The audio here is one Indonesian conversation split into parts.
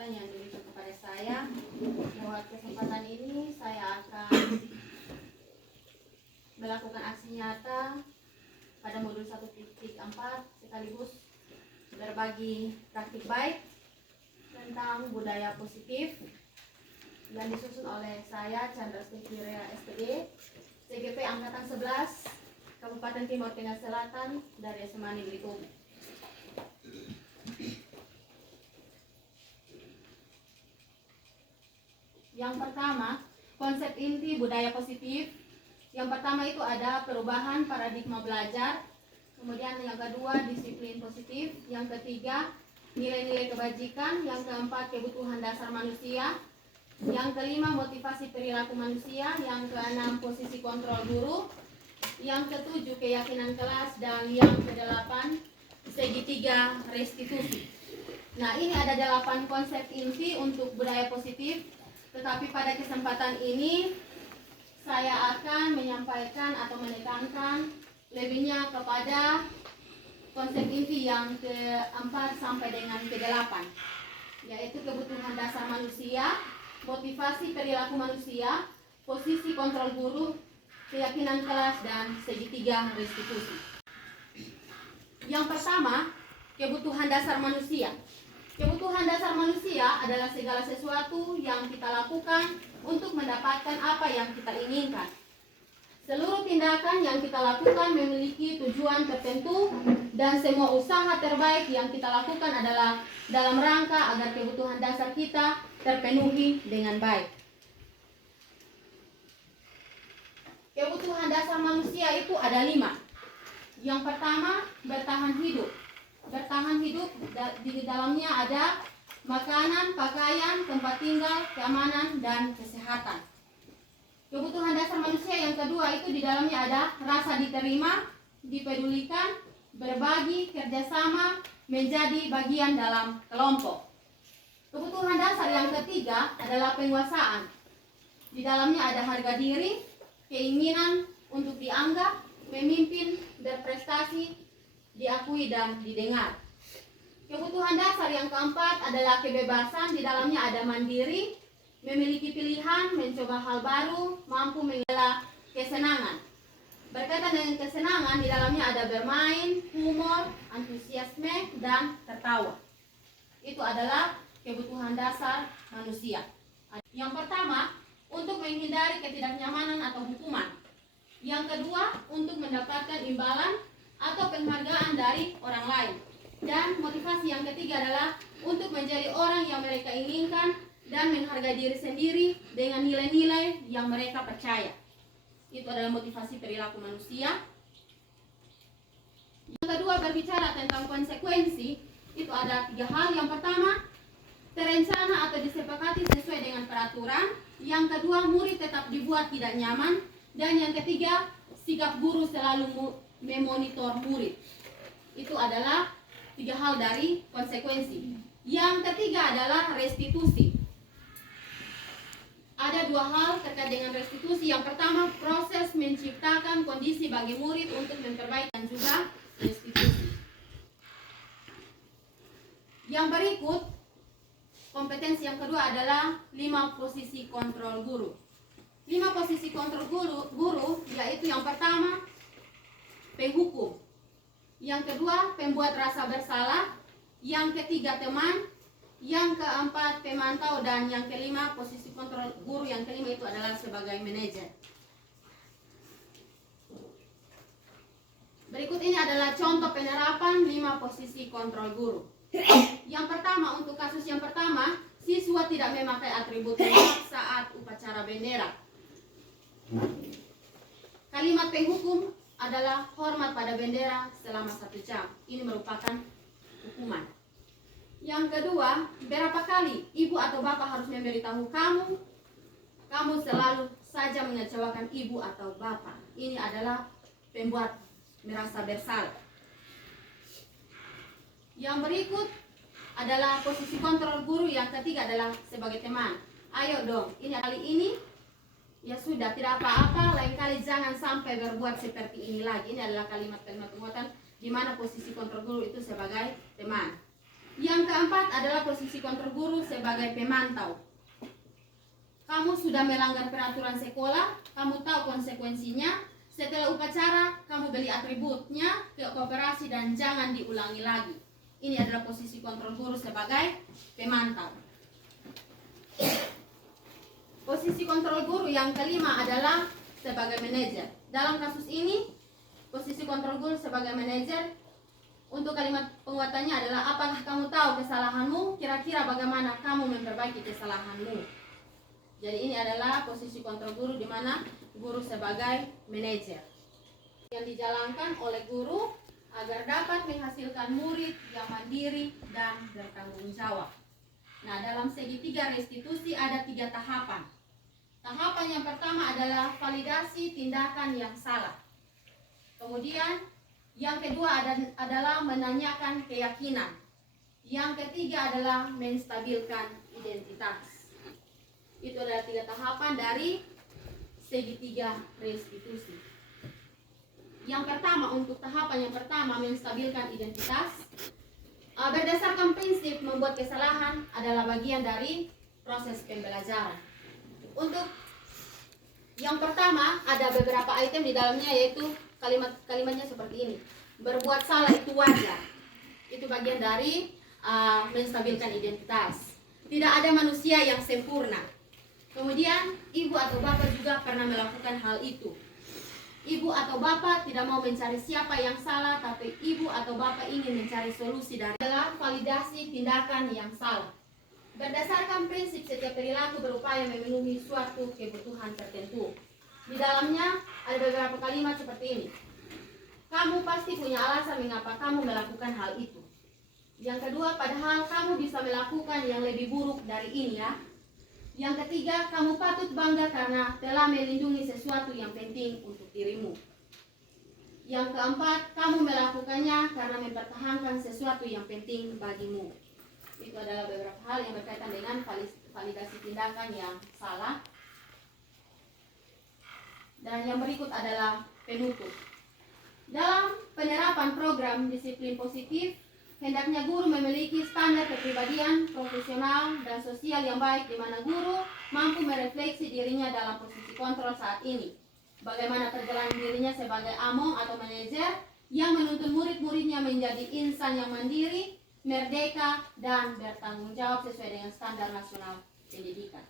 kesempatan yang diberikan kepada saya. Lewat kesempatan ini saya akan melakukan aksi nyata pada modul 1.4 sekaligus berbagi praktik baik tentang budaya positif yang disusun oleh saya Chandra Stefirea SPD, CGP Angkatan 11, Kabupaten Timur Tengah Selatan dari SMA Negeri Kobe. Yang pertama, konsep inti budaya positif. Yang pertama itu ada perubahan paradigma belajar. Kemudian yang kedua, disiplin positif. Yang ketiga, nilai-nilai kebajikan. Yang keempat, kebutuhan dasar manusia. Yang kelima, motivasi perilaku manusia. Yang keenam, posisi kontrol guru. Yang ketujuh, keyakinan kelas. Dan yang kedelapan, segitiga restitusi. Nah, ini ada 8 konsep inti untuk budaya positif. Tetapi pada kesempatan ini saya akan menyampaikan atau menekankan lebihnya kepada konsep inti yang keempat sampai dengan ke-8, yaitu kebutuhan dasar manusia, motivasi perilaku manusia, posisi kontrol guru, keyakinan kelas, dan segitiga restitusi. Yang pertama, kebutuhan dasar manusia. Kebutuhan dasar manusia adalah segala sesuatu yang kita lakukan untuk mendapatkan apa yang kita inginkan. Seluruh tindakan yang kita lakukan memiliki tujuan tertentu dan semua usaha terbaik yang kita lakukan adalah dalam rangka agar kebutuhan dasar kita terpenuhi dengan baik. Kebutuhan dasar manusia itu ada 5. Yang pertama, bertahan hidup. Bertahan hidup di dalamnya ada makanan, pakaian, tempat tinggal, keamanan, dan kesehatan. Kebutuhan dasar manusia yang kedua itu di dalamnya ada rasa diterima, dipedulikan, berbagi, kerjasama, menjadi bagian dalam kelompok. Kebutuhan dasar yang ketiga adalah penguasaan. Di dalamnya ada harga diri, keinginan untuk dianggap, memimpin, berprestasi, diakui dan didengar. Kebutuhan dasar yang keempat adalah kebebasan. Di dalamnya ada mandiri, memiliki pilihan, mencoba hal baru, mampu mengelola kesenangan. Berkaitan dengan kesenangan, di dalamnya ada bermain, humor, antusiasme, dan tertawa. Itu adalah kebutuhan dasar manusia. Yang pertama, untuk menghindari ketidaknyamanan atau hukuman. Yang kedua, untuk mendapatkan imbalan atau penghargaan dari orang lain. Dan motivasi yang ketiga adalah untuk menjadi orang yang mereka inginkan dan menghargai diri sendiri dengan nilai-nilai yang mereka percaya. Itu adalah motivasi perilaku manusia. Yang kedua, berbicara tentang konsekuensi, itu ada 3 hal. Yang pertama, terencana atau disepakati sesuai dengan peraturan. Yang kedua, murid tetap dibuat tidak nyaman. Dan yang ketiga, sikap guru selalu memonitor murid. Itu adalah 3 hal dari konsekuensi. Yang ketiga adalah restitusi. Ada 2 hal terkait dengan restitusi. Yang pertama, proses menciptakan kondisi bagi murid untuk memperbaiki, dan juga restitusi. Yang berikut, kompetensi yang kedua adalah 5 posisi kontrol guru. 5 posisi kontrol guru yaitu yang pertama, penghukum. Yang kedua, pembuat rasa bersalah. Yang ketiga, teman. Yang keempat, pemantau. Dan yang kelima, posisi kontrol guru yang kelima itu adalah sebagai manajer. Berikut ini adalah contoh penerapan 5 posisi kontrol guru. Yang pertama, untuk kasus yang pertama, siswa tidak memakai atribut lengkap saat upacara bendera. Kalimat penghukum adalah hormat pada bendera selama 1 jam. Ini merupakan hukuman. Yang kedua, berapa kali ibu atau bapak harus memberitahu kamu selalu saja mengecewakan ibu atau bapak. Ini adalah pembuat merasa bersalah. Yang berikut adalah posisi kontrol guru. Yang ketiga adalah sebagai teman. Ayo dong, ini kali ini ya sudah, tidak apa-apa, lain kali jangan sampai berbuat seperti ini lagi. Ini adalah kalimat-kalimat penguatan di mana posisi kontrol guru itu sebagai teman. Yang keempat adalah posisi kontrol guru sebagai pemantau. Kamu sudah melanggar peraturan sekolah, kamu tahu konsekuensinya. Setelah upacara, kamu beli atributnya ke koperasi dan jangan diulangi lagi. Ini adalah posisi kontrol guru sebagai pemantau. Posisi kontrol guru yang kelima adalah sebagai manajer. Dalam kasus ini, posisi kontrol guru sebagai manajer, untuk kalimat penguatannya adalah apakah kamu tahu kesalahanmu, kira-kira bagaimana kamu memperbaiki kesalahanmu. Jadi ini adalah posisi kontrol guru di mana guru sebagai manajer yang dijalankan oleh guru agar dapat menghasilkan murid yang mandiri dan bertanggung jawab. Nah, dalam segitiga restitusi ada 3 tahapan. Tahapan yang pertama adalah validasi tindakan yang salah. Kemudian yang kedua adalah menanyakan keyakinan. Yang ketiga adalah menstabilkan identitas. Itu adalah 3 tahapan dari segitiga restitusi. Yang pertama, untuk tahapan yang pertama, menstabilkan identitas. Berdasarkan prinsip membuat kesalahan adalah bagian dari proses pembelajaran. Untuk yang pertama, ada beberapa item di dalamnya, yaitu kalimatnya seperti ini. Berbuat salah itu wajar. Itu bagian dari menstabilkan identitas. Tidak ada manusia yang sempurna. Kemudian ibu atau bapak juga pernah melakukan hal itu. Ibu atau bapak tidak mau mencari siapa yang salah, tapi ibu atau bapak ingin mencari solusi dari adalah validasi tindakan yang salah. Berdasarkan prinsip setiap perilaku berupaya memenuhi suatu kebutuhan tertentu. Di dalamnya ada beberapa kalimat seperti ini. Kamu pasti punya alasan mengapa kamu melakukan hal itu. Yang kedua, padahal kamu bisa melakukan yang lebih buruk dari ini ya. Yang ketiga, kamu patut bangga karena telah melindungi sesuatu yang penting untuk dirimu. Yang keempat, kamu melakukannya karena mempertahankan sesuatu yang penting bagimu. Itu adalah beberapa hal yang berkaitan dengan validasi tindakan yang salah. Dan yang berikut adalah penutup. Dalam penerapan program disiplin positif, hendaknya guru memiliki standar kepribadian, profesional, dan sosial yang baik di mana guru mampu merefleksi dirinya dalam posisi kontrol saat ini. Bagaimana terjalan dirinya sebagai among atau manajer yang menuntun murid-muridnya menjadi insan yang mandiri, merdeka, dan bertanggung jawab sesuai dengan standar nasional pendidikan.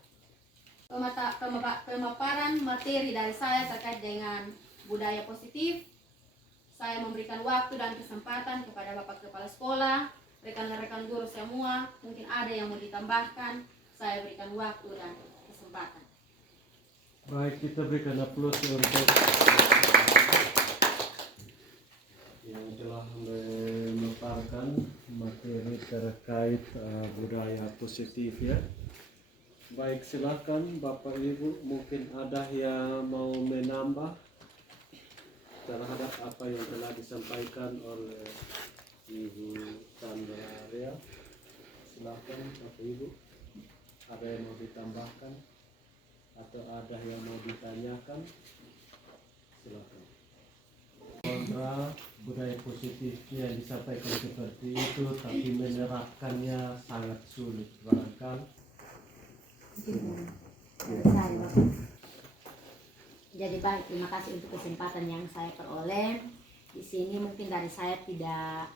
Pemaparan materi dari saya terkait dengan budaya positif. Saya memberikan waktu dan kesempatan kepada Bapak Kepala Sekolah, rekan-rekan guru semua, mungkin ada yang mau ditambahkan, saya berikan waktu dan kesempatan. Baik, kita berikan aplaus untuk yang telah memaparkan materi terkait budaya positif ya. Baik, silakan Bapak Ibu, mungkin ada yang mau menambah terhadap apa yang telah disampaikan oleh Ibu Chandra Ria. Silakan Bapak Ibu, ada yang mau ditambahkan atau ada yang mau ditanyakan, silakan. Kontra budaya positifnya yang disampaikan seperti itu, tapi menerapkannya sangat sulit barangkali. Jadi baik, terima kasih untuk kesempatan yang saya peroleh. Di sini mungkin dari saya tidak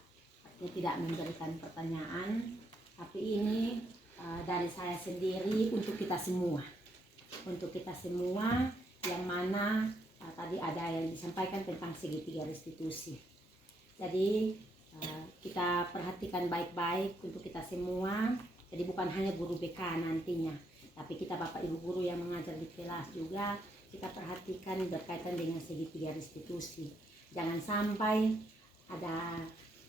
memberikan pertanyaan, tapi ini dari saya sendiri untuk kita semua. Untuk kita semua yang mana tadi ada yang disampaikan tentang segitiga restitusi. Jadi kita perhatikan baik-baik untuk kita semua. Jadi bukan hanya guru BK nantinya, tapi kita Bapak Ibu guru yang mengajar di kelas juga kita perhatikan berkaitan dengan segitiga restitusi. Jangan sampai ada,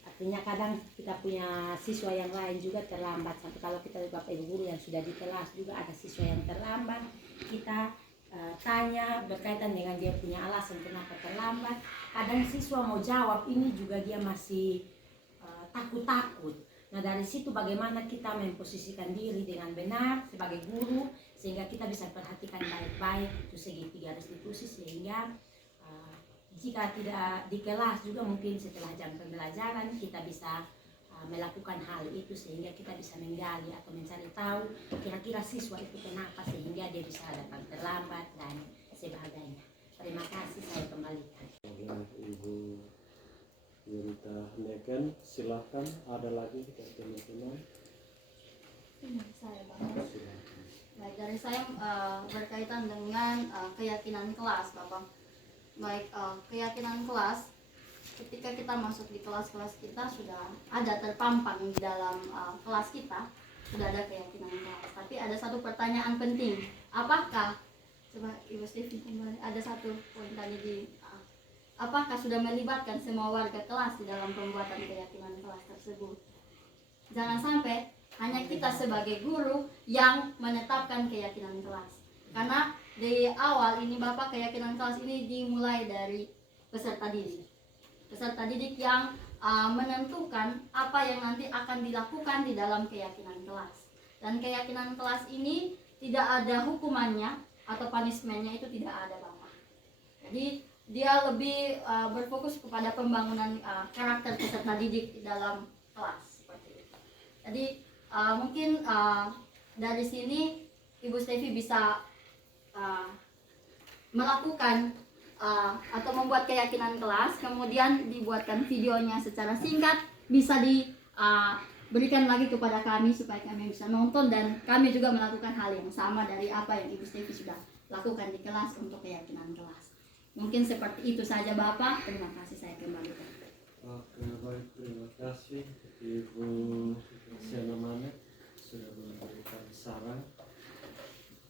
artinya kadang kita punya siswa yang lain juga terlambat. Sampai kalau kita Bapak Ibu guru yang sudah di kelas juga ada siswa yang terlambat, kita tanya berkaitan dengan dia punya alasan kenapa terlambat. Kadang siswa mau jawab ini juga dia masih takut-takut. Nah dari situ bagaimana kita memposisikan diri dengan benar sebagai guru sehingga kita bisa perhatikan baik-baik itu segitiga restitusi, sehingga jika tidak di kelas juga mungkin setelah jam pembelajaran kita bisa melakukan hal itu sehingga kita bisa menggali atau mencari tahu kira-kira siswa itu kenapa sehingga dia bisa datang terlambat dan sebagainya. Terima kasih, saya kembalikan. Oleh Ibu Yurita Neken, silakan ada lagi dari teman-teman. Saya Bapak. Silakan. Baik, dari saya berkaitan dengan keyakinan kelas, Bapak. Baik, keyakinan kelas, ketika kita masuk di kelas-kelas kita sudah ada terpampang di dalam kelas kita, sudah ada keyakinan kelas. Tapi ada satu pertanyaan penting, apakah, coba Ibu Stevi kembali, ada satu poin tadi di apakah sudah melibatkan semua warga kelas di dalam pembuatan keyakinan kelas tersebut? Jangan sampai hanya kita sebagai guru yang menetapkan keyakinan kelas. Karena di awal ini Bapak, keyakinan kelas ini dimulai dari peserta didik. Peserta didik yang menentukan apa yang nanti akan dilakukan di dalam keyakinan kelas. Dan keyakinan kelas ini tidak ada hukumannya atau punishment-nya, itu tidak ada, Bapak. Jadi dia lebih berfokus kepada pembangunan karakter peserta didik di dalam kelas seperti itu. Jadi mungkin dari sini Ibu Stevi bisa melakukan atau membuat keyakinan kelas, kemudian dibuatkan videonya secara singkat, bisa diberikan lagi kepada kami supaya kami bisa nonton dan kami juga melakukan hal yang sama dari apa yang Ibu Stevi sudah lakukan di kelas untuk keyakinan kelas. Mungkin seperti itu saja Bapak, terima kasih, saya kembalikan. Oke, baik, terima kasih Ibu Siana Manek sudah memberikan saran.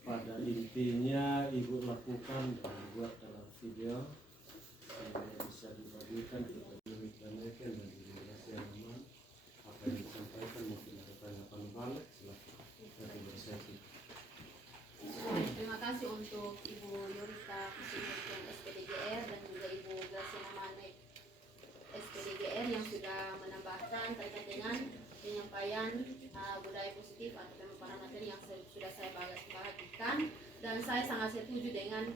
Pada intinya Ibu lakukan dan buat dalam video sehingga bisa dibagikan kepada Yurita Neken dan Ibu Siana Manek. Apa yang disampaikan mungkin ada tanggapan balik, silakan. Ibu Stevi. Terima kasih untuk Ibu Yurita SPDGR dan juga Ibu Graciana Manek SPDGR yang sudah menambahkan terkait dengan penyampaian budaya positif atau pemaparan materi yang sudah saya bagikan, dan saya sangat setuju dengan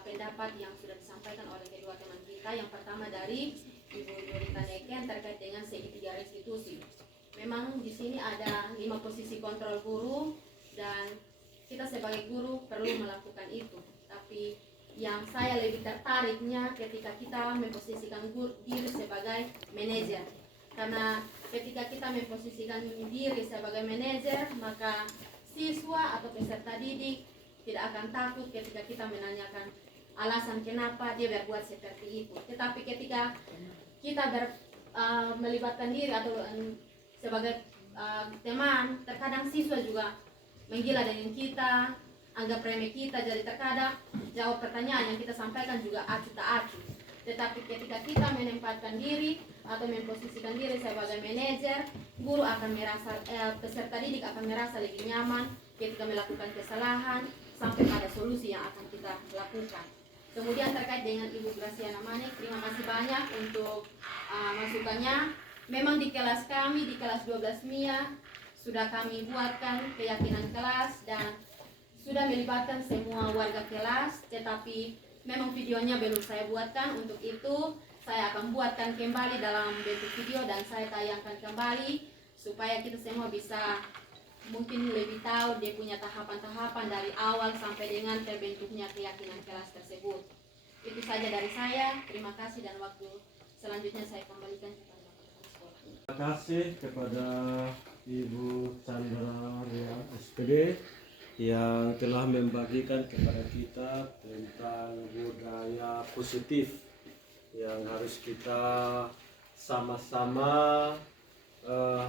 pendapat yang sudah disampaikan oleh kedua teman kita. Yang pertama dari Ibu Yurita Neken terkait dengan segitiga restitusi. Memang di sini ada 5 posisi kontrol guru dan kita sebagai guru perlu melakukan itu. Tapi yang saya lebih tertariknya ketika kita memposisikan diri sebagai manajer. Karena ketika kita memposisikan diri sebagai manajer, maka siswa atau peserta didik tidak akan takut ketika kita menanyakan alasan kenapa dia berbuat seperti itu. Tetapi ketika kita melibatkan diri atau sebagai teman, terkadang siswa juga menggila dengan kita, anggap remeh kita, jadi terkadang jawab pertanyaan yang kita sampaikan juga acuh tak acuh. Tetapi ketika kita menempatkan diri atau memposisikan diri sebagai manajer, guru akan merasa, peserta didik akan merasa lebih nyaman ketika melakukan kesalahan sampai pada solusi yang akan kita lakukan. Kemudian terkait dengan Ibu Graciana Manek, terima kasih banyak untuk masukannya. Memang di kelas kami, di kelas 12 MIA, sudah kami buatkan keyakinan kelas dan sudah melibatkan semua warga kelas, tetapi memang videonya belum saya buatkan. Untuk itu saya akan buatkan kembali dalam bentuk video dan saya tayangkan kembali supaya kita semua bisa mungkin lebih tahu dia punya tahapan-tahapan dari awal sampai dengan terbentuknya keyakinan kelas tersebut. Itu saja dari saya. Terima kasih dan waktu selanjutnya saya kembalikan kepada rekan sekolah. Terima kasih kepada Ibu Chandra Rian SPD yang telah membagikan kepada kita tentang budaya positif yang harus kita sama-sama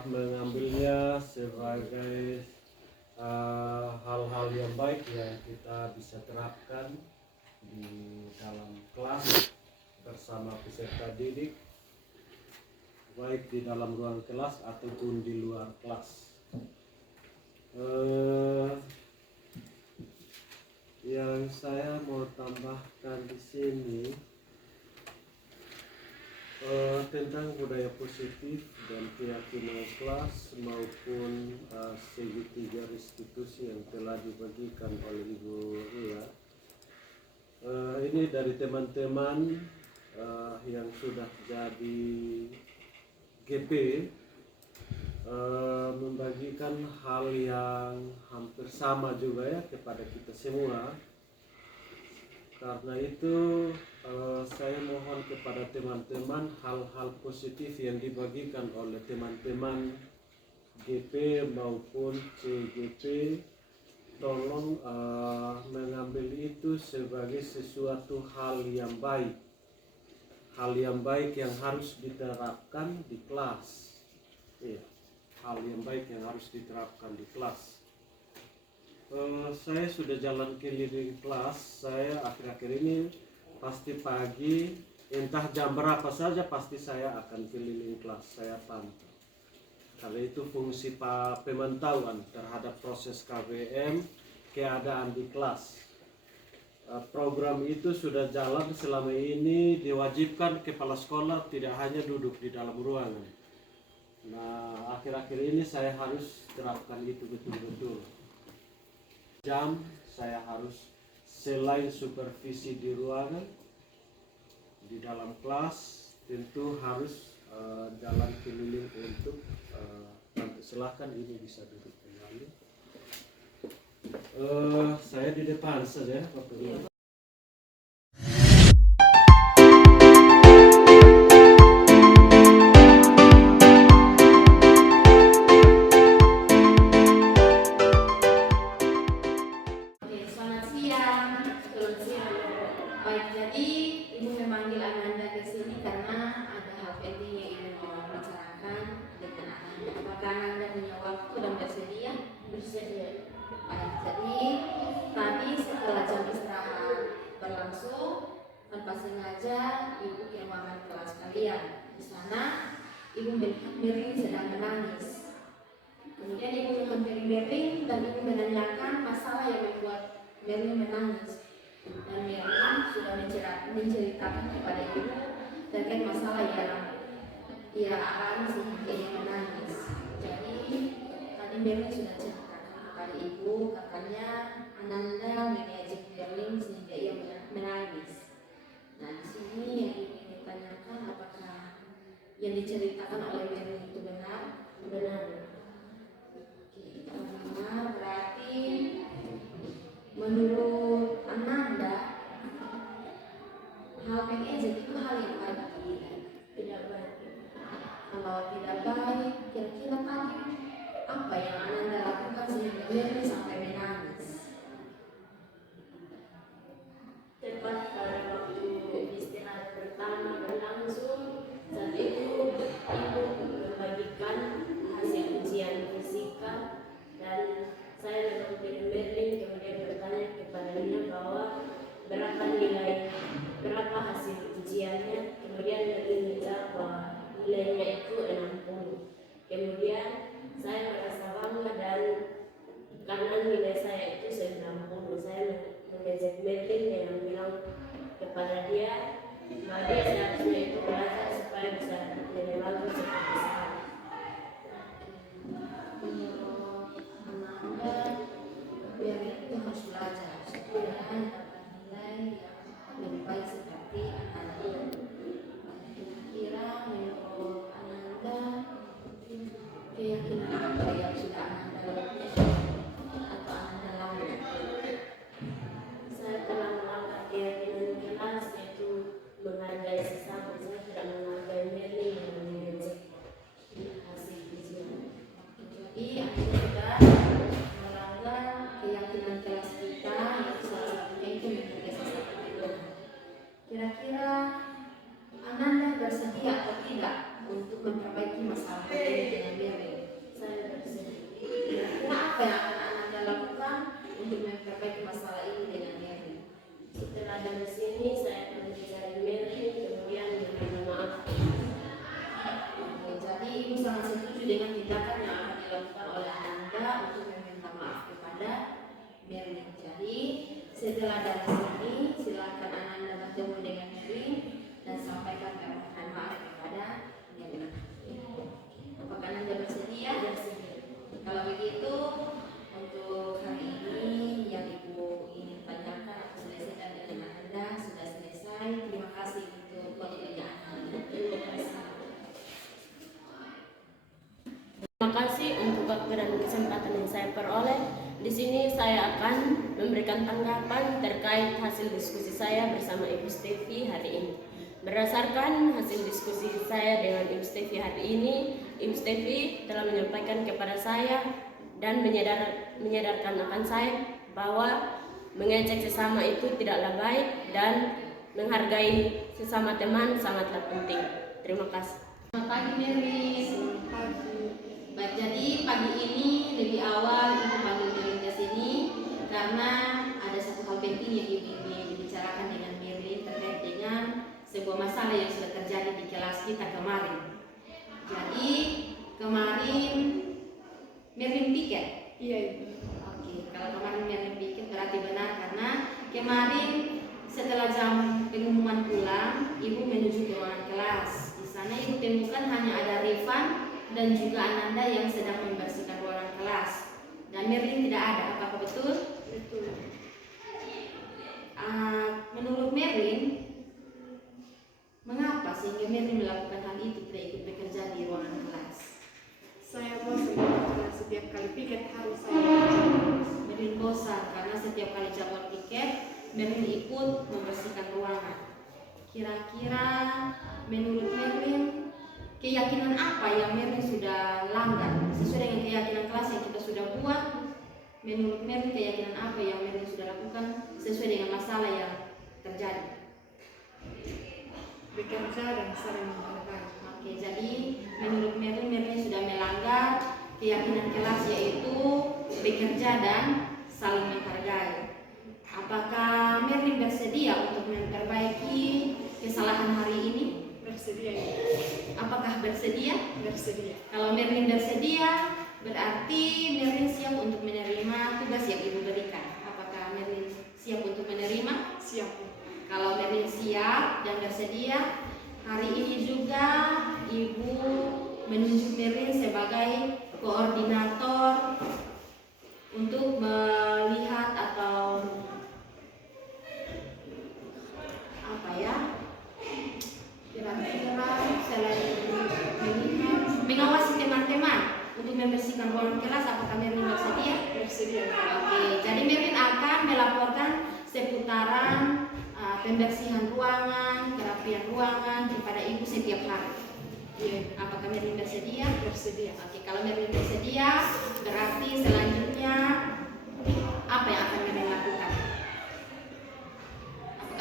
mengambilnya sebagai hal-hal yang baik yang kita bisa terapkan di dalam kelas bersama peserta didik, baik di dalam ruang kelas ataupun di luar kelas. Yang saya mau tambahkan di sini tentang budaya positif dan keyakinan kelas maupun segitiga restitusi yang telah dibagikan oleh Ibu Ria. Ini dari teman-teman yang sudah jadi GP membagikan hal yang hampir sama juga ya kepada kita semua. Karena itu saya mohon kepada teman-teman hal-hal positif yang dibagikan oleh teman-teman GP maupun CGP, tolong mengambil itu sebagai sesuatu hal yang baik yang harus diterapkan di kelas. Iya, hal yang baik yang harus diterapkan di kelas. Saya sudah jalan keliling kelas. Saya akhir-akhir ini pasti pagi, entah jam berapa saja pasti saya akan keliling kelas, saya pantau. Karena itu fungsi pemantauan terhadap proses KBM, keadaan di kelas. Program itu sudah jalan selama ini, diwajibkan kepala sekolah tidak hanya duduk di dalam ruangan. Nah, akhir-akhir ini saya harus terapkan itu betul-betul. Jam saya harus selain supervisi di ruangan, di dalam kelas tentu harus jalan keliling untuk silahkan ini bisa duduk kembali. Saya di depan saja Bapak Ibu. Baik, jadi Ibu memanggil Ananda ke sini karena ada hal penting yang Ibu mau bicarakan dengan Ananda. Apakah Ananda punya waktu dan bersedia? Bersedia. Baik, jadi tadi setelah jam istirahat berlangsung, tanpa sengaja Ibu ke ruangan kelas kalian. Di sana Ibu melihat Merlin sedang menangis. Kemudian Ibu menghampiri Merlin dan Ibu menanyakan masalah yang membuat Merlin menangis. Dan Merlin sudah menceritakan kepada Ibu terkait masalah yang ia alami sehingga ia menangis. Jadi tadi Merlin sudah ceritakan kepada Ibu, katanya Ananda mengejek Merlin sehingga ia menangis. Nah, di sini yang Ibu ingin tanyakan, apakah yang diceritakan oleh Merlin itu benar? Benar. Oke, kalau benar berarti menurut Ananda hal mengejek itu hal yang baik atau tidak? Tidak baik. Kalau tidak baik, kira-kira tadi apa yang Ananda lakukan sehingga Merlin sampai menangis? Tepat pada waktu istirahat pertama berlangsung, saat itu Ibu membagikan hasil ujian fisika dan saya menghampiri Merlin kemudian bertanya kepadanya bahwa berapa hasil ujiannya. Kemudian Merlin menjawab bahwa nilainya itu 60. Kemudian saya merasa bangga dan karena nilai saya itu 90, saya mengejek Merlin dengan bilang kepada dia bahwa dia seharusnya itu belajar supaya bisa lebih bagus seperti saya. Merlin itu harus belajar supaya dapat nilai yang lebih baik seperti Ananda. Kira-kira menurut Ananda keyakinan apa yang sudah Ananda lakukan atau Ananda lakukan? Saya telah melanggar keyakinan kelas, yaitu menghargai sesama. Saya tidak menghargai Merlin yang mengejek hasil ujian. Jadi Anda sudah melanggar keyakinan kelas kita, yaitu salah satunya itu menghargai sesama. Kira-kira Ananda bersedia atau tidak untuk memperbaiki masalah ini dengan Merlin? Saya bersedia. Kira-kira apa yang akan Ananda lakukan untuk memperbaiki masalah ini dengan Merlin? Setelah dari sini saya akan mencari Merlin kemudian meminta maaf. Jadi Ibu sangat setuju dengan tindakan yang akan dilakukan oleh Ananda untuk meminta maaf kepada Merlin. Jadi setelah dari sini silakan Ananda bertemu dengan Merlin dan sampaikan permohonan maaf kepada Merlin. Apakah Ananda bersedia? Bersedia. Kalau begitu untuk hari ini yang Ibu ingin tanyakan atau selesaikan dengan Anda sudah selesai. Terima kasih untuk waktunya Anda. Terima kasih. Terima kasih untuk waktu dan kesempatan yang saya peroleh. Di sini saya akan memberikan tanggapan terkait hasil diskusi saya bersama Ibu Stefi hari ini. Berdasarkan hasil diskusi saya dengan Ibu Stefi hari ini, Ibu Stefi telah menyampaikan kepada saya dan menyadarkan akan saya bahwa mengejek sesama itu tidaklah baik dan menghargai sesama teman sangatlah penting. Terima kasih. Selamat pagi Mary. Baik, jadi pagi ini lebih awal Ibu panggil Mary ke sini karena ada satu hal penting yang Ibu ingin dibicarakan dengan Mary terkait dengan sebuah masalah yang sudah terjadi di kelas kita kemarin. Jadi kemarin Mary piket. Iya, Ibu. Oke, kalau kemarin Mary piket berarti benar karena kemarin setelah jam pengumuman pulang, Ibu menuju ke ruangan kelas. Di sana Ibu temukan hanya ada Rifan dan juga Ananda yang sedang membersihkan ruangan kelas. Dan Merlin tidak ada, apakah betul? Betul. Menurut Merlin, mengapa sehingga Merlin melakukan hal itu, tidak ikut bekerja di ruangan kelas? Saya bosan karena setiap kali piket harus saya. Merlin bosan karena setiap kali jadwal piket, Merlin ikut membersihkan ruangan. Kira-kira menurut Merlin, keyakinan apa yang Merlin sudah langgar sesuai dengan keyakinan kelas yang kita sudah buat? Menurut Merlin, keyakinan apa yang Merlin sudah lakukan sesuai dengan masalah yang terjadi? Bekerja dan saling menghargai. Oke, jadi menurut Merlin sudah melanggar keyakinan kelas yaitu bekerja dan saling menghargai. Apakah Merlin bersedia untuk memperbaiki kesalahan hari ini? Bersedia, Ibu. Apakah bersedia? Bersedia. Kalau Merlin bersedia, berarti Merlin siap untuk menerima tugas yang Ibu berikan. Apakah Merlin siap untuk menerima? Siap, Ibu. Kalau Merlin siap dan bersedia, hari ini juga Ibu menunjuk Merlin sebagai koordinator untuk melihat atau kira-kira selain melihat, mengawasi teman-teman untuk membersihkan ruangan kelas. Apakah Merlin bersedia? Bersedia. Oke, jadi Merlin akan melaporkan seputaran pembersihan ruangan, kerapian ruangan kepada Ibu setiap hari. Iya. Apakah Merlin bersedia? Bersedia. Oke, kalau Merlin bersedia, berarti selanjutnya apa yang akan Merlin lakukan?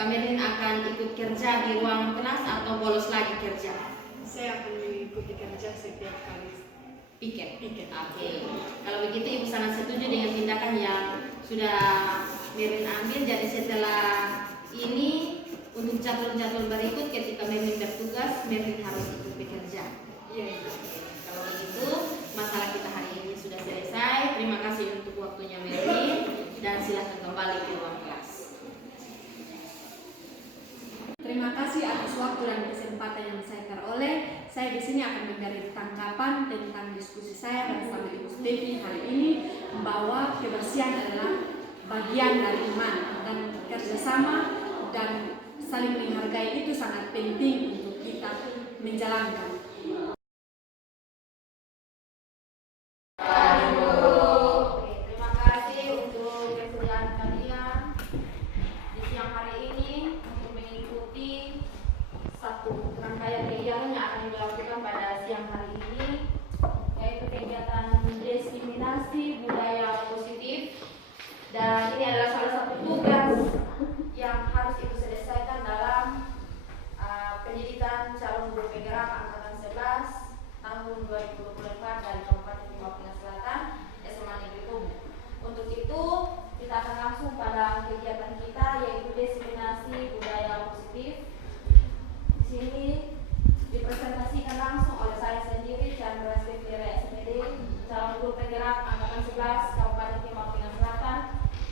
Apakah Merlin akan ikut kerja di ruangan kelas atau bolos lagi kerja? Saya akan mengikuti kerja setiap kali Piket. piket. Oke, kalau begitu Ibu sangat setuju dengan tindakan yang sudah Merlin ambil. Jadi setelah ini untuk jadwal-jadwal berikut ketika Merlin bertugas, Merlin harus ikut bekerja. Iya, Ibu. Kalau begitu masalah kita hari ini sudah selesai. Terima kasih untuk waktunya Merlin dan silakan kembali ke ruang kelas. Terima kasih atas waktu dan kesempatan yang saya peroleh. Saya di sini akan memberi tanggapan tentang diskusi saya bersama Ibu Stefi hari ini, bahwa kebersihan adalah bagian dari iman dan kerjasama dan saling menghargai itu sangat penting untuk kita menjalankan. Oke, terima kasih untuk kesediaan kalian di siang hari ini untuk mengikuti satu rangkaian kegiatan yang akan dilakukan pada siang hari ini, yaitu kegiatan diseminasi budaya positif. Dan ini adalah salah satu tugas yang harus Ibu selesaikan dalam pendidikan calon guru penggerak angkatan 11 tahun 2024 dari Kabupaten Timur Tengah Selatan, SMA Negeri Kubu. Untuk itu kita akan langsung pada kegiatan kita, yaitu diseminasi budaya positif. Di sini dipresentasikan langsung oleh saya sendiri, Chandra Stefiera SPD, calon guru penggerak angkatan 11 Kabupaten Timur Tengah Selatan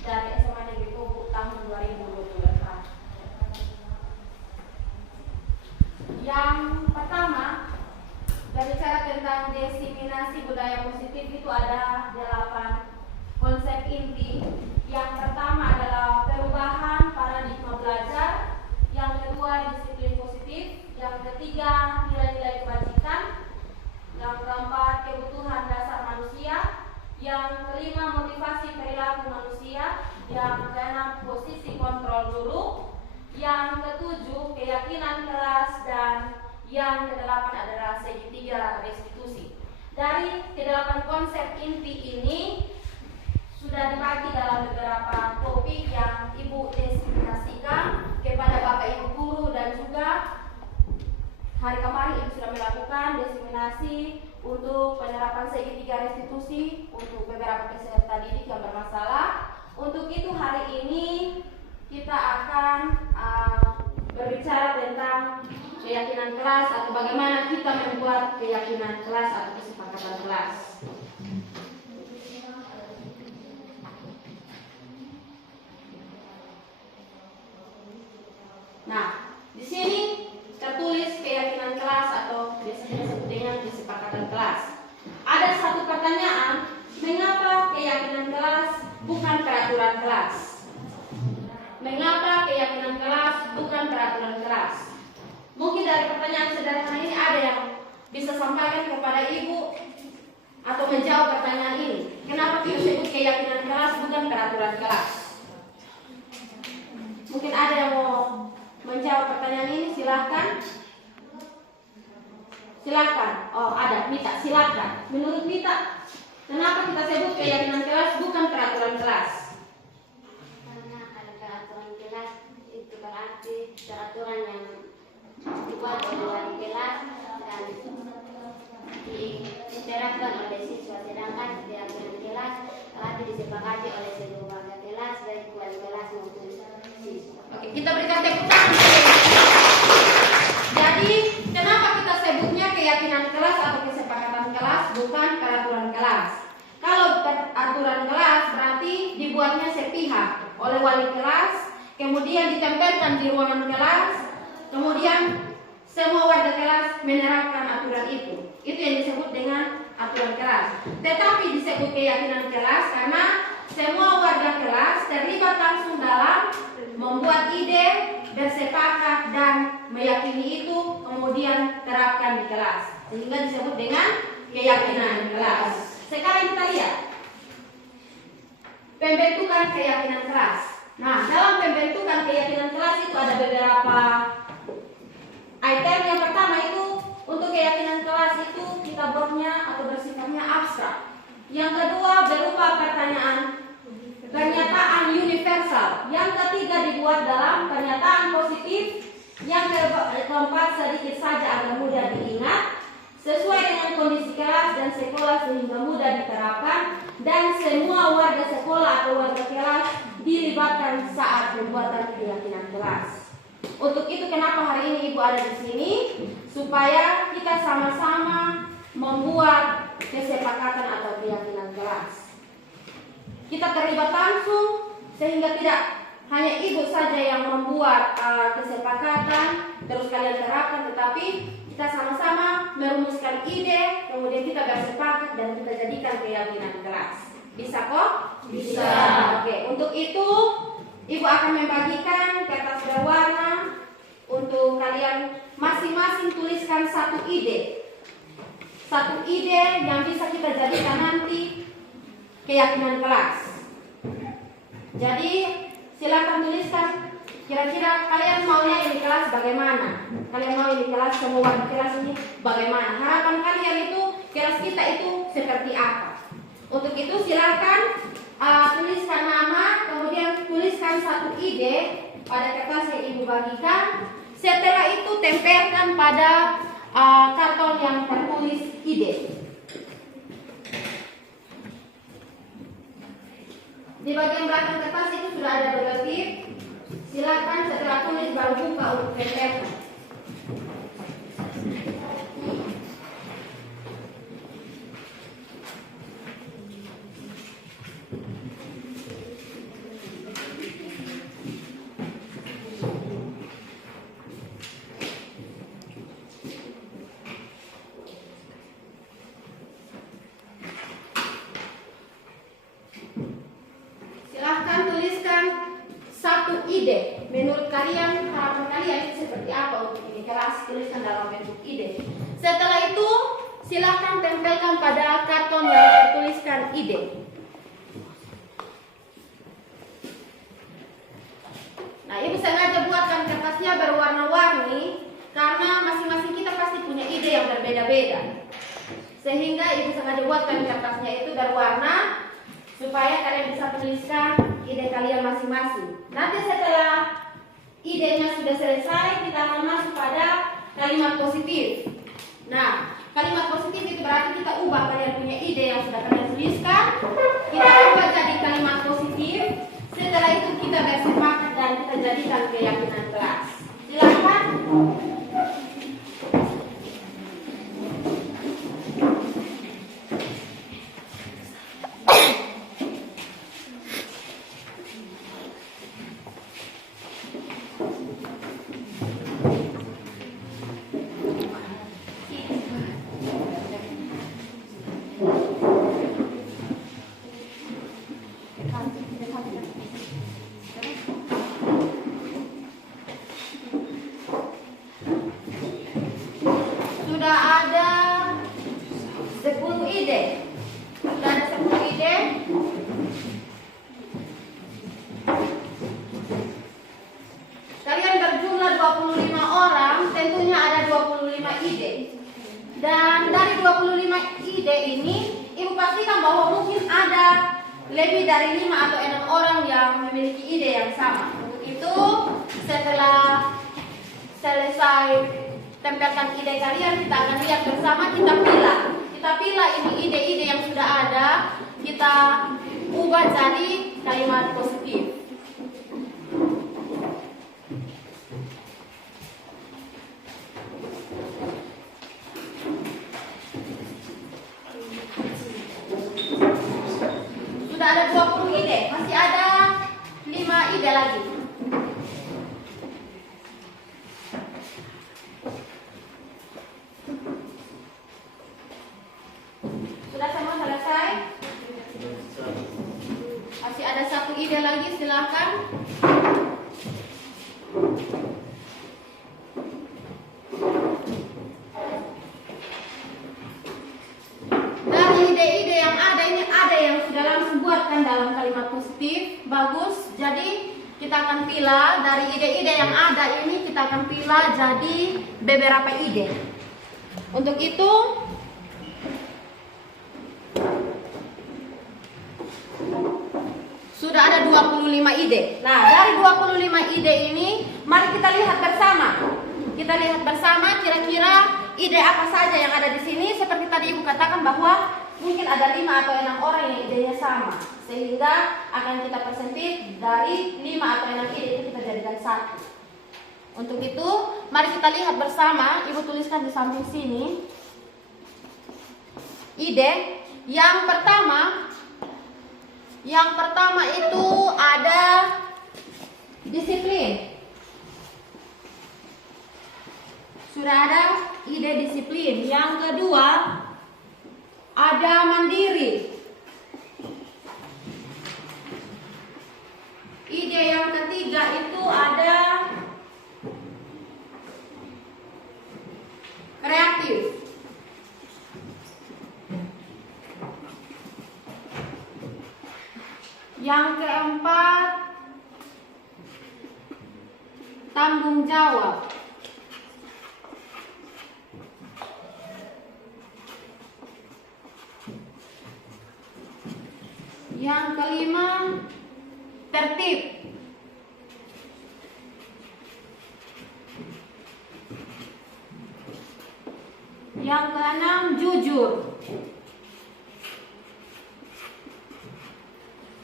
dari SMA Negeri Kubu tahun 2024. Yang pertama, berbicara tentang diseminasi budaya positif itu ada 8 konsep inti. Yang pertama adalah perubahan paradigma belajar, yang kedua disiplin positif, yang ketiga nilai-nilai kebajikan, yang keempat kebutuhan dasar manusia. Yang keenam, posisi kontrol guru. Yang ketujuh, keyakinan kelas. Dan yang kedelapan adalah segitiga restitusi. Dari kedelapan konsep inti ini sudah dibagi dalam beberapa topik yang Ibu destinasikan kepada Bapak Ibu guru, dan juga hari kemarin Ibu sudah melakukan diseminasi untuk penerapan segitiga restitusi untuk beberapa peserta didik yang bermasalah. Untuk itu hari ini kita akan berbicara tentang keyakinan kelas atau bagaimana kita membuat keyakinan kelas atau kesepakatan kelas. Nah, di sini tertulis keyakinan kelas atau biasanya disebut dengan kesepakatan kelas. Ada satu pertanyaan, mengapa keyakinan kelas bukan peraturan kelas? Mengapa keyakinan kelas bukan peraturan kelas? Mungkin dari pertanyaan sederhana ini ada yang bisa sampaikan kepada Ibu atau menjawab pertanyaan ini. Kenapa kita sebut keyakinan kelas bukan peraturan kelas? Mungkin ada yang mau menjawab pertanyaan ini, silahkan. Silakan. Oh, ada Mita, silakan. Menurut Mita, kenapa kita sebut keyakinan kelas bukan peraturan kelas? Karena ada peraturan kelas itu berarti peraturan yang dibuat oleh wali kelas dan diterapkan oleh siswa, sedangkan keyakinan kelas berarti disepakati oleh seluruh warga kelas, baik wali kelas maupun siswa. Oke, kita berikan tepuk tangan. Jadi, kenapa kita sebutnya keyakinan kelas atau kesepakatan kelas bukan peraturan kelas? Kalau peraturan kelas berarti dibuatnya sepihak oleh wali kelas, kemudian ditempelkan di ruangan kelas, kemudian semua warga kelas menerapkan aturan itu. Itu yang disebut dengan aturan kelas. Tetapi disebut keyakinan kelas karena semua warga kelas terlibat langsung dalam membuat ide, bersepakat dan meyakini itu, kemudian terapkan di kelas, sehingga disebut dengan keyakinan kelas. Sekarang kita lihat pembentukan keyakinan kelas. Nah, dalam pembentukan keyakinan kelas itu ada beberapa item. Yang pertama itu untuk keyakinan kelas itu kita buatnya atau bersifatnya abstrak. Yang kedua berupa pernyataan universal. Yang ketiga dibuat dalam pernyataan positif. Yang keempat sedikit saja agar mudah diingat, sesuai dengan kondisi kelas dan sekolah sehingga mudah diterapkan, dan semua warga sekolah atau warga kelas dilibatkan saat pembuatan keyakinan kelas. Untuk itu kenapa hari ini Ibu ada di sini, supaya kita sama-sama membuat kesepakatan atau keyakinan kelas. Kita terlibat langsung sehingga tidak hanya Ibu saja yang membuat kesepakatan terus kalian terapkan, tetapi kita sama-sama merumuskan ide, kemudian kita bersepakat dan kita jadikan keyakinan kelas. Bisa kok? Bisa. Oke, untuk itu Ibu akan membagikan kertas berwarna untuk kalian masing-masing tuliskan satu ide. Satu ide yang bisa kita jadikan nanti keyakinan kelas. Jadi silakan tuliskan kira-kira kalian maunya ini kelas bagaimana? Kalian mau ini kelas, semua warga kelas ini bagaimana? Harapan kalian itu kelas kita itu seperti apa? Untuk itu silakan tuliskan nama, kemudian tuliskan satu ide pada kertas yang Ibu bagikan. Setelah itu tempelkan pada karton yang tertulis ide. Di bagian belakang kertas itu sudah ada bergetip. Silakan setelah tulis baru buka untuk tempelkan. Silahkan tuliskan satu ide. Menurut kalian, harapan kalian itu seperti apa untuk ini kelas? Tuliskan dalam bentuk ide. Setelah itu, silahkan tempelkan pada karton yang tertuliskan ide. kertasnya berwarna-warni karena masing-masing kita pasti punya ide yang berbeda-beda. Sehingga ibu sengaja buatkan kertasnya itu berwarna supaya kalian bisa tuliskan ide kalian masing-masing. Nanti setelah idenya sudah selesai, kita akan masuk pada kalimat positif. Nah, kalimat positif itu berarti kita ubah kalian punya ide yang sudah kalian tuliskan, kita ubah jadi kalimat positif. Setelah itu kita bersepakat dan kita jadikan keyakinan kelas. Silakan. Sudah ada 10 ide. Sudah ada 10 ide. Kalian berjumlah 25 orang, tentunya ada 25 ide. Dan dari 25 ide ini, ibu pastikan bahwa mungkin ada lebih dari 5 atau 6 orang yang memiliki ide yang sama. Untuk itu, setelah selesai tempelkan ide kalian, kita akan lihat bersama, kita pilah ini ide-ide yang sudah ada, kita ubah jadi kalimat positif. Sudah ada 20 ide, masih ada 5 ide lagi. Sudah semua selesai? Masih ada 1 ide lagi, silakan. Dari ide-ide yang ada ini, ada yang sudah langsung buatkan dalam kalimat positif. Bagus. Jadi kita akan pilah dari ide-ide yang ada ini, kita akan pilah jadi beberapa ide. Untuk itu sudah ada 25 ide. Nah, dari 25 ide ini, mari kita lihat bersama. Kita lihat bersama kira-kira ide apa saja yang ada di sini. Seperti tadi ibu katakan bahwa mungkin ada 5 atau 6 orang yang idenya sama. Sehingga akan kita persentif dari 5 atau 6 ide itu kita jadikan 1. Untuk itu, mari kita lihat bersama. Ibu tuliskan di samping sini. Ide yang pertama itu ada disiplin. Sudah ada ide disiplin. Yang kedua ada mandiri. Ide yang ketiga itu ada kreatif. Yang keempat, tanggung jawab. Yang kelima, tertib. Yang keenam, jujur.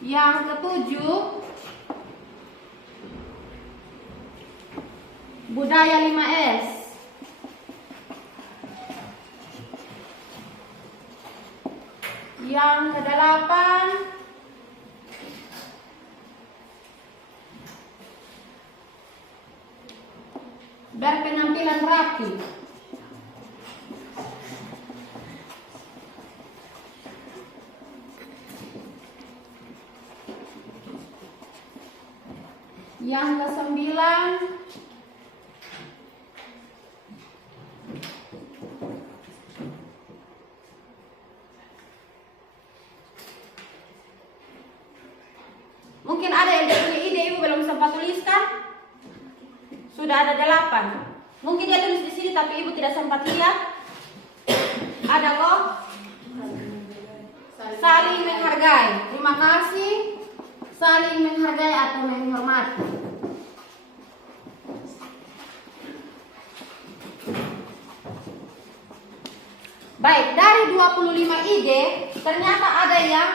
Yang ketujuh, budaya 5S. Yang kedelapan, berpenampilan rapi. Yang kesembilan, mungkin ada yang punya ide ibu belum sempat tuliskan. sudah ada 8. Mungkin dia tulis di sini tapi ibu tidak sempat lihat. Ada loh. Saling menghargai. Terima kasih. Saling menghargai atau menghormati. Baik, dari 25 ide ternyata ada yang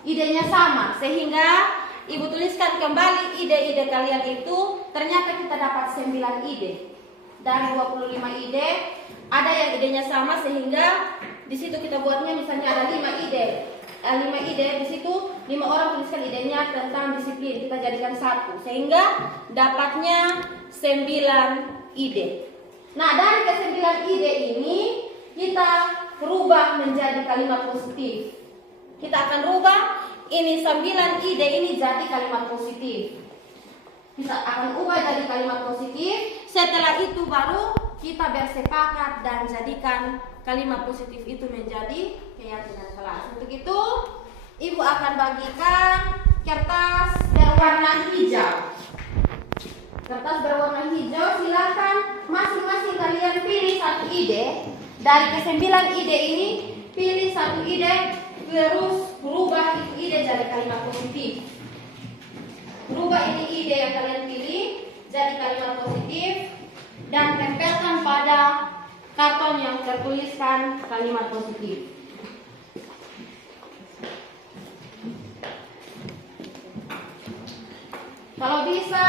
idenya sama, sehingga ibu tuliskan kembali ide-ide kalian itu. Ternyata kita dapat 9 ide. Dari 25 ide ada yang idenya sama, sehingga di situ kita buatnya misalnya ada 5 ide. 5 ide di situ 5 orang tuliskan idenya tentang disiplin, kita jadikan 1 sehingga dapatnya 9 ide. Nah, dari ke-9 ide ini kita rubah menjadi kalimat positif. Kita akan rubah ini 9 ide ini jadi kalimat positif. Kita akan ubah jadi kalimat positif. Setelah itu baru kita bersepakat dan jadikan kalimat positif itu menjadi keyakinan kelas. Untuk itu, ibu akan bagikan kertas berwarna hijau. Kertas berwarna hijau, silakan masing-masing kalian pilih 1 ide. Dari ke-9 ide ini, pilih 1 ide, terus rubah ide jadi kalimat positif. Rubah ini ide yang kalian pilih jadi kalimat positif dan tempelkan pada karton yang tertuliskan kalimat positif. Kalau bisa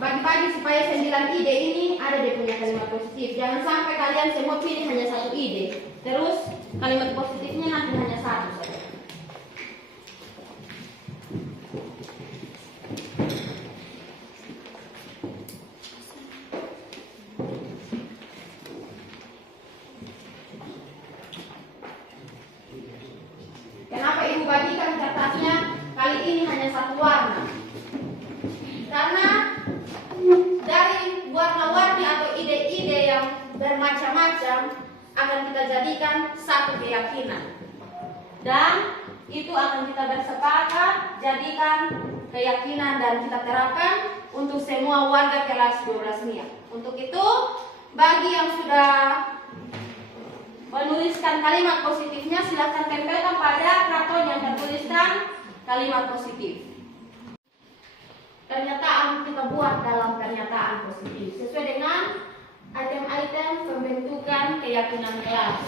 bagi-bagi supaya 9 ide ini ada di punya kalimat positif. Jangan sampai kalian semua pilih hanya 1 ide, terus kalimat positifnya nanti hanya 1 saja. Kenapa ibu bagikan kertasnya kali ini hanya 1 warna? Karena dari warna-warni atau ide-ide yang bermacam-macam akan kita jadikan 1 keyakinan. Dan itu akan kita bersepakat jadikan keyakinan dan kita terapkan untuk semua warga kelas 12 MIA. Untuk itu, bagi yang sudah menuliskan kalimat positifnya, silakan tempelkan pada karton yang tertuliskan kalimat positif. Pernyataan kita buat dalam pernyataan positif sesuai dengan item-item pembentukan keyakinan kelas.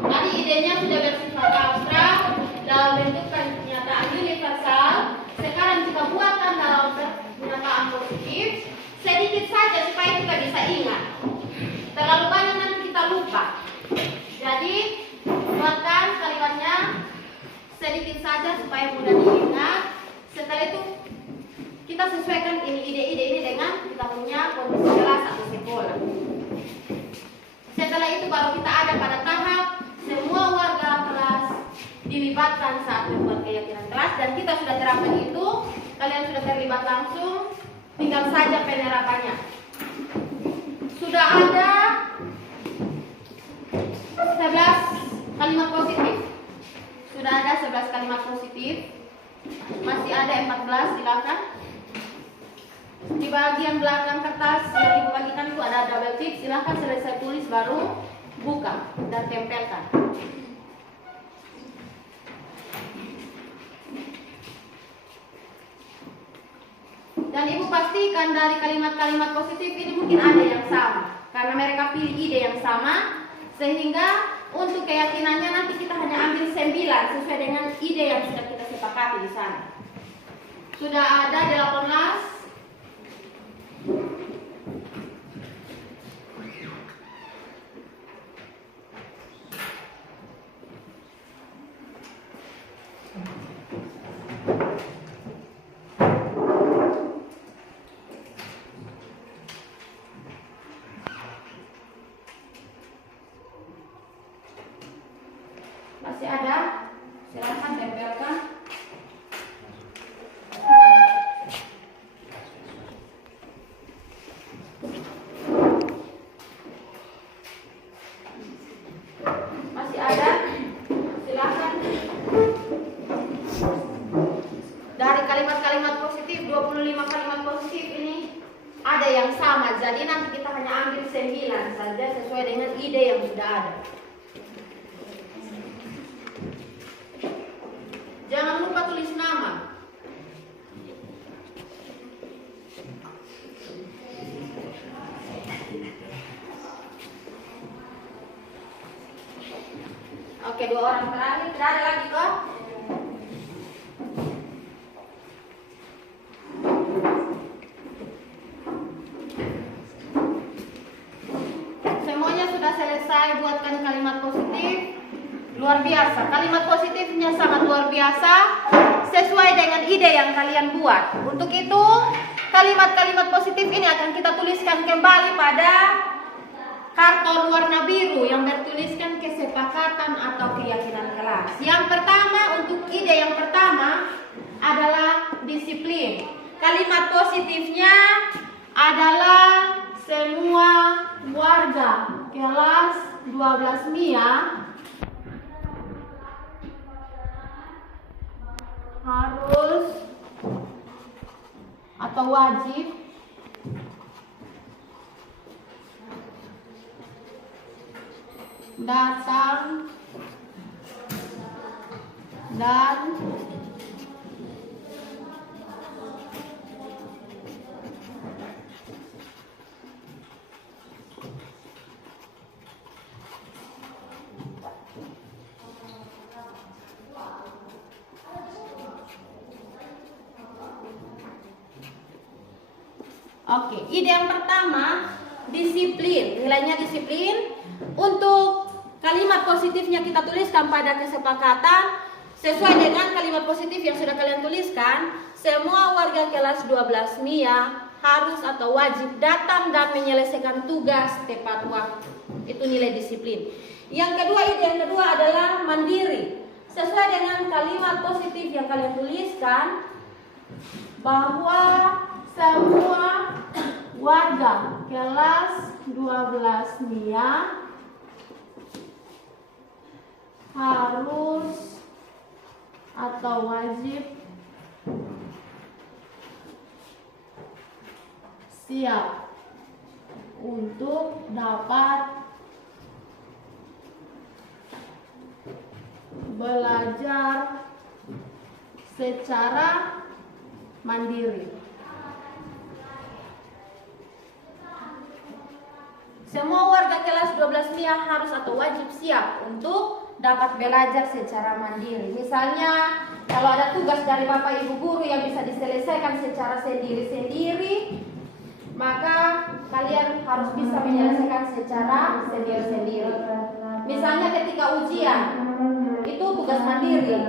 Tadi idenya sudah bersifat abstrak dalam bentuk pernyataan universal. Sekarang kita buatkan dalam pernyataan positif sedikit saja supaya kita bisa ingat. Terlalu banyak nanti kita lupa. Jadi buatkan kalimatnya sedikit saja supaya mudah diingat. Setelah itu kita sesuaikan ini ide-ide ini dengan kita punya kondisi kelas atau sekolah. Setelah itu baru kita ada pada tahap semua warga kelas dilibatkan saat membuat keyakinan kelas, dan kita sudah terapkan itu. Kalian sudah terlibat langsung, tinggal saja penerapannya. Sudah ada 11 kalimat positif. Sudah ada 11 kalimat positif. Masih ada 14, silakan. Di bagian belakang kertas yang ibu bagikan itu ada double tick. Silakan selesai tulis baru buka dan tempelkan. Dan ibu pastikan dari kalimat-kalimat positif ini mungkin ada yang sama, karena mereka pilih ide yang sama, sehingga untuk keyakinannya nanti kita hanya ambil 9 sesuai dengan ide yang sudah kita sepakati di sana. Sudah ada 18. Masih ada? Silakan tempelkan. Masih ada? Silakan. ada yang sama. Jadi nanti kita hanya ambil 9 saja sesuai dengan ide yang sudah ada. Jangan lupa tulis nama. Oke, 2 orang terakhir. Tidak ada lagi kok? Semuanya sudah selesai buatkan kalimat positif. Luar biasa. Kalimat positifnya sangat luar biasa. Sesuai dengan ide yang kalian buat. Untuk itu, kalimat-kalimat positif ini akan kita tuliskan kembali pada karton warna biru yang bertuliskan kesepakatan atau keyakinan kelas. Yang pertama, untuk ide yang pertama adalah disiplin. Kalimat positifnya adalah semua warga kelas 12 MIA harus atau wajib datang dan Oke, ide yang pertama disiplin. Nilainya disiplin. Untuk kalimat positifnya kita tuliskan pada kesepakatan sesuai dengan kalimat positif yang sudah kalian tuliskan. Semua warga kelas 12 MIA harus atau wajib datang dan menyelesaikan tugas tepat waktu. Itu nilai disiplin. Yang kedua, ide yang kedua adalah mandiri. Sesuai dengan kalimat positif yang kalian tuliskan bahwa semua warga kelas 12 MIA harus atau wajib siap untuk dapat belajar secara mandiri. Semua warga kelas 12 MIA harus atau wajib siap untuk dapat belajar secara mandiri. Misalnya, kalau ada tugas dari Bapak Ibu guru yang bisa diselesaikan secara sendiri-sendiri, maka kalian harus bisa menyelesaikan secara sendiri-sendiri. Misalnya ketika ujian, itu tugas mandiri.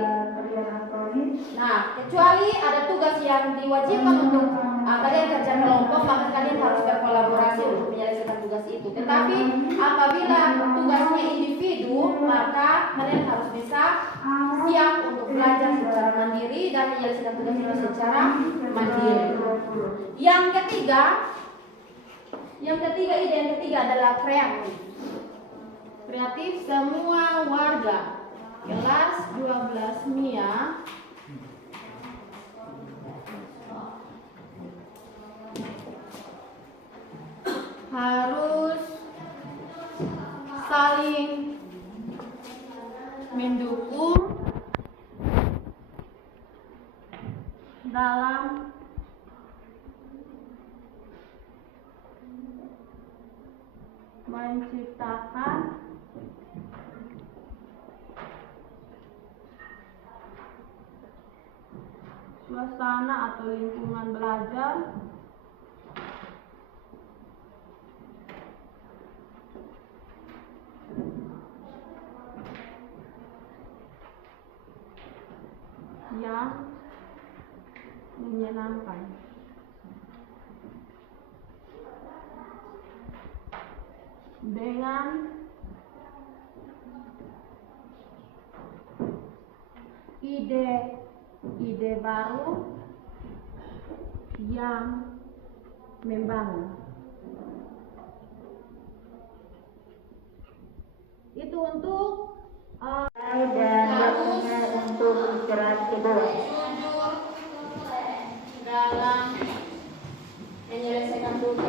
Nah, kecuali ada tugas yang diwajibkan untuk kalian kerja kelompok, maka kalian harus berkolaborasi untuk menyelesaikan tugas itu. Tetapi apabila tugasnya individu, maka kalian harus bisa siap untuk belajar secara mandiri dan menyelesaikan tugas itu secara mandiri. Yang ketiga, ide yang ketiga adalah kreatif. Kreatif, semua warga kelas 12 MIA harus saling mendukung dalam menciptakan suasana atau lingkungan belajar yang menyenangkan. Dengan ide baru yang membangun. Itu untuk dan waktunya untuk istirahat kedua. jujur dalam menyelesaikan tugas.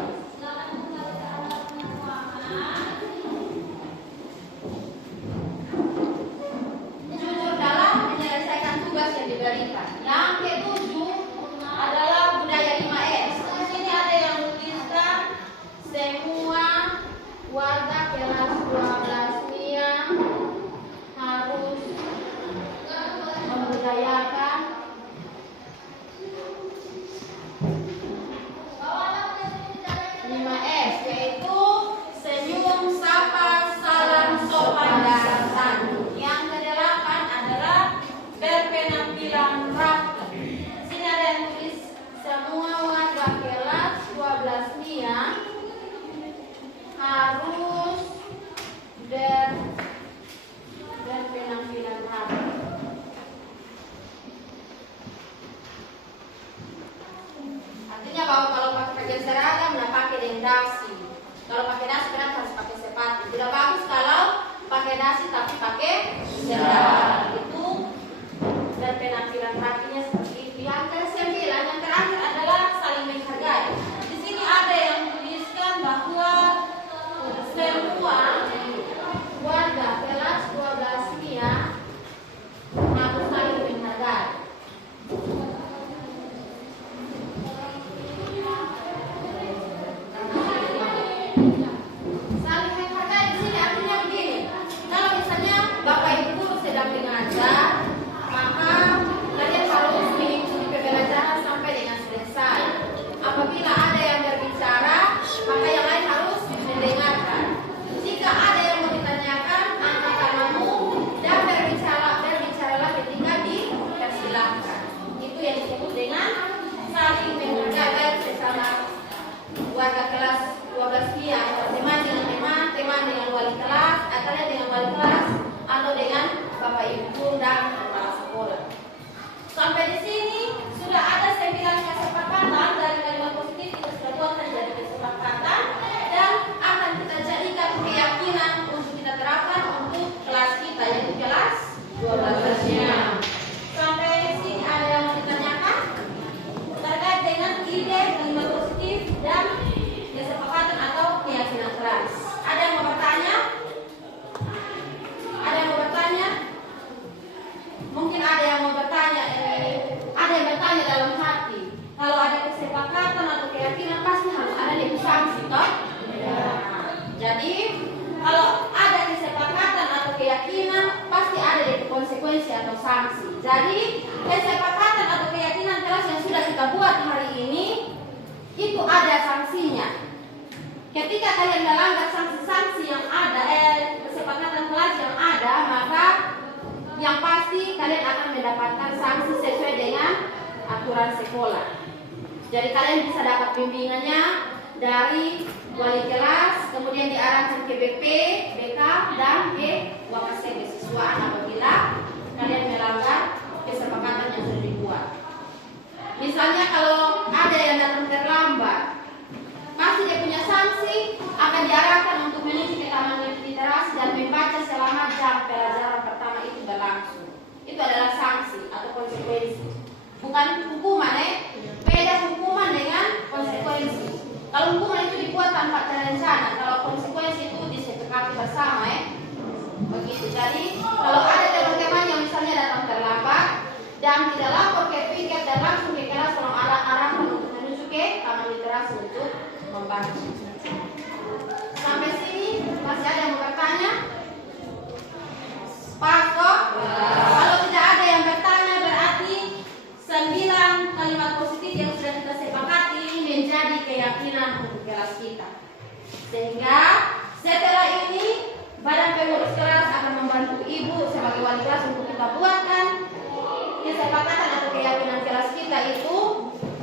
dasi. Kalau pakai dasi berarti harus pakai sepatu. Tidak bagus kalau pakai dasi tapi pakai sendal. Itu dan penampilan rapinya seperti itu. Yang ke-9, yang terakhir adalah saling menghargai. Di sini ada yang tuliskan bahwa semua warga kelas 12 MIA harus saling menghargai. Saling menghargai di sini artinya begini. Kalau misalnya Bapak Ibu guru sedang mengajar, maka kalian harus mengikuti pembelajaran sampai dengan selesai. Apabila ada yang berbicara, maka yang lain harus mendengarkan. Jika ada yang mau ditanyakan, angkat tanganmu dan berbicaralah ketika dipersilahkan. Itu yang disebut dengan saling menghargai sesama warga kelas 12 MIA, teman dengan teman dengan wali kelas, kalian dengan wali kelas, atau dengan Bapak Ibu guru dan kepala sekolah. Sampai di sini sudah ada 9 kesepakatan dari kalimat positif itu sudah buatkan jadi kesepakatan dan akan kita jadikan keyakinan untuk kita terapkan untuk kelas kita yaitu kelas 12-nya. Sampai di sini ada yang mau ditanyakan terkait dengan ide kalimat positif dan kesepakatan atau keyakinan kelas. Ada yang mau bertanya? Ada yang mau bertanya? Mungkin ada yang mau bertanya, ada yang bertanya dalam hati. Kalau ada kesepakatan atau keyakinan pasti harus ada di sanksi, toh? Ya. Jadi kalau ada kesepakatan atau keyakinan pasti ada di konsekuensi atau sanksi. Jadi kesepakatan atau keyakinan kelas yang sudah kita buat hari ini itu ada sanksinya. Ketika kalian melanggar sanksi-sanksi yang ada, kesepakatan kelas yang ada, maka yang pasti kalian akan mendapatkan sanksi sesuai dengan aturan sekolah. Jadi kalian bisa dapat bimbingannya dari wali kelas, kemudian diarahkan ke BP, BK, dan ke Wakasek Siswaan apabila kalian melanggar kesepakatan yang sudah dibuat. Misalnya kalau ada yang datang terlambat, pasti dia punya sanksi, akan diarahkan untuk menuju ke taman literasi dan membaca selama jam pelajaran pertama itu berlangsung. Itu adalah sanksi atau konsekuensi, bukan hukuman. Beda hukuman dengan konsekuensi. Kalau hukuman itu dibuat tanpa terencana, kalau konsekuensi itu disepakati bersama. Begitu. Jadi kalau ada teman-teman yang misalnya datang terlambat dan tidak lapor ke piket dan langsung ke kelas, tolong arahkan untuk menuju ke taman literasi untuk membaca. Sampai sini masih ada yang mau bertanya? Pas kok? Kalau tidak ada yang bertanya berarti 9 kalimat positif yang sudah kita sepakati ini menjadi keyakinan untuk kelas kita. Sehingga setelah ini badan pengurus kelas akan membantu ibu sebagai wali kelas untuk kita buatkan kesepakatan atau keyakinan kelas kita itu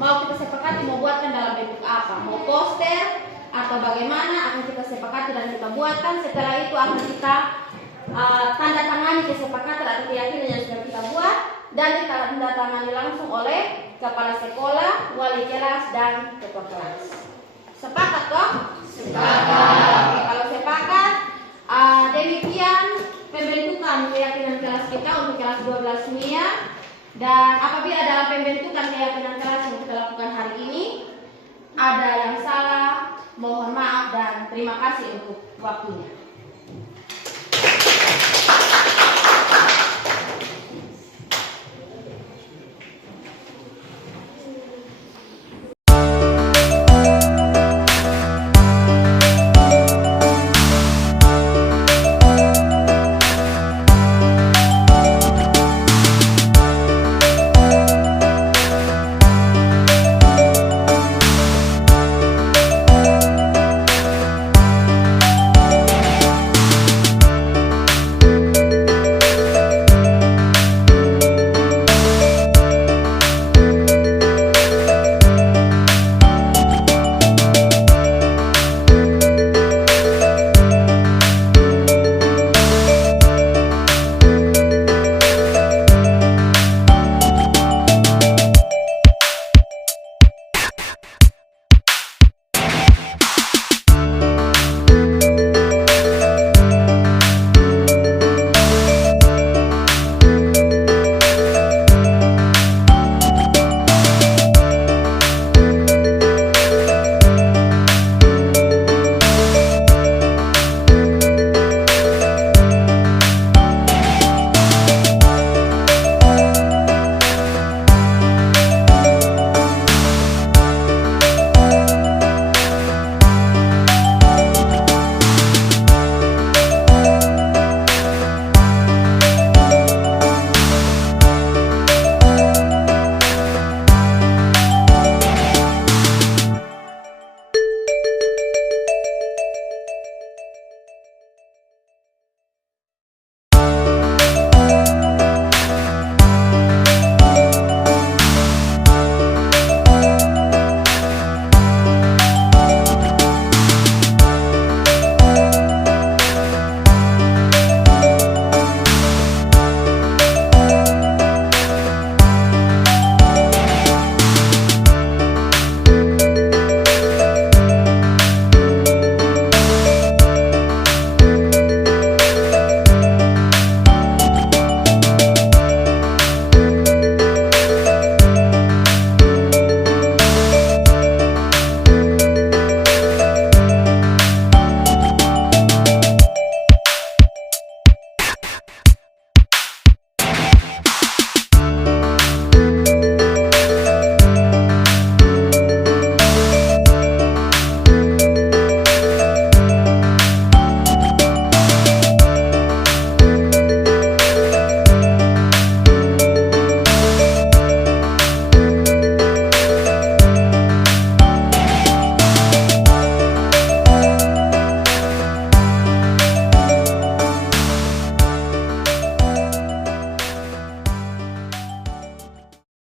mau kita sepakati mau buatkan dalam bentuk apa, mau poster atau bagaimana akan kita sepakati dan kita buatkan. Setelah itu akan kita tanda tangani kesepakatan atau keyakinan yang sudah kita buat dan ditandatangani langsung oleh kepala sekolah, wali kelas, dan ketua kelas. Sepakat kok? Sepakat. Oke, kalau sepakat, demikian pembentukan keyakinan kelas kita untuk kelas 12 MIA. Dan apabila dalam pembentukan keyakinan kelas yang kita lakukan hari ini ada yang salah, mohon maaf dan terima kasih untuk waktunya.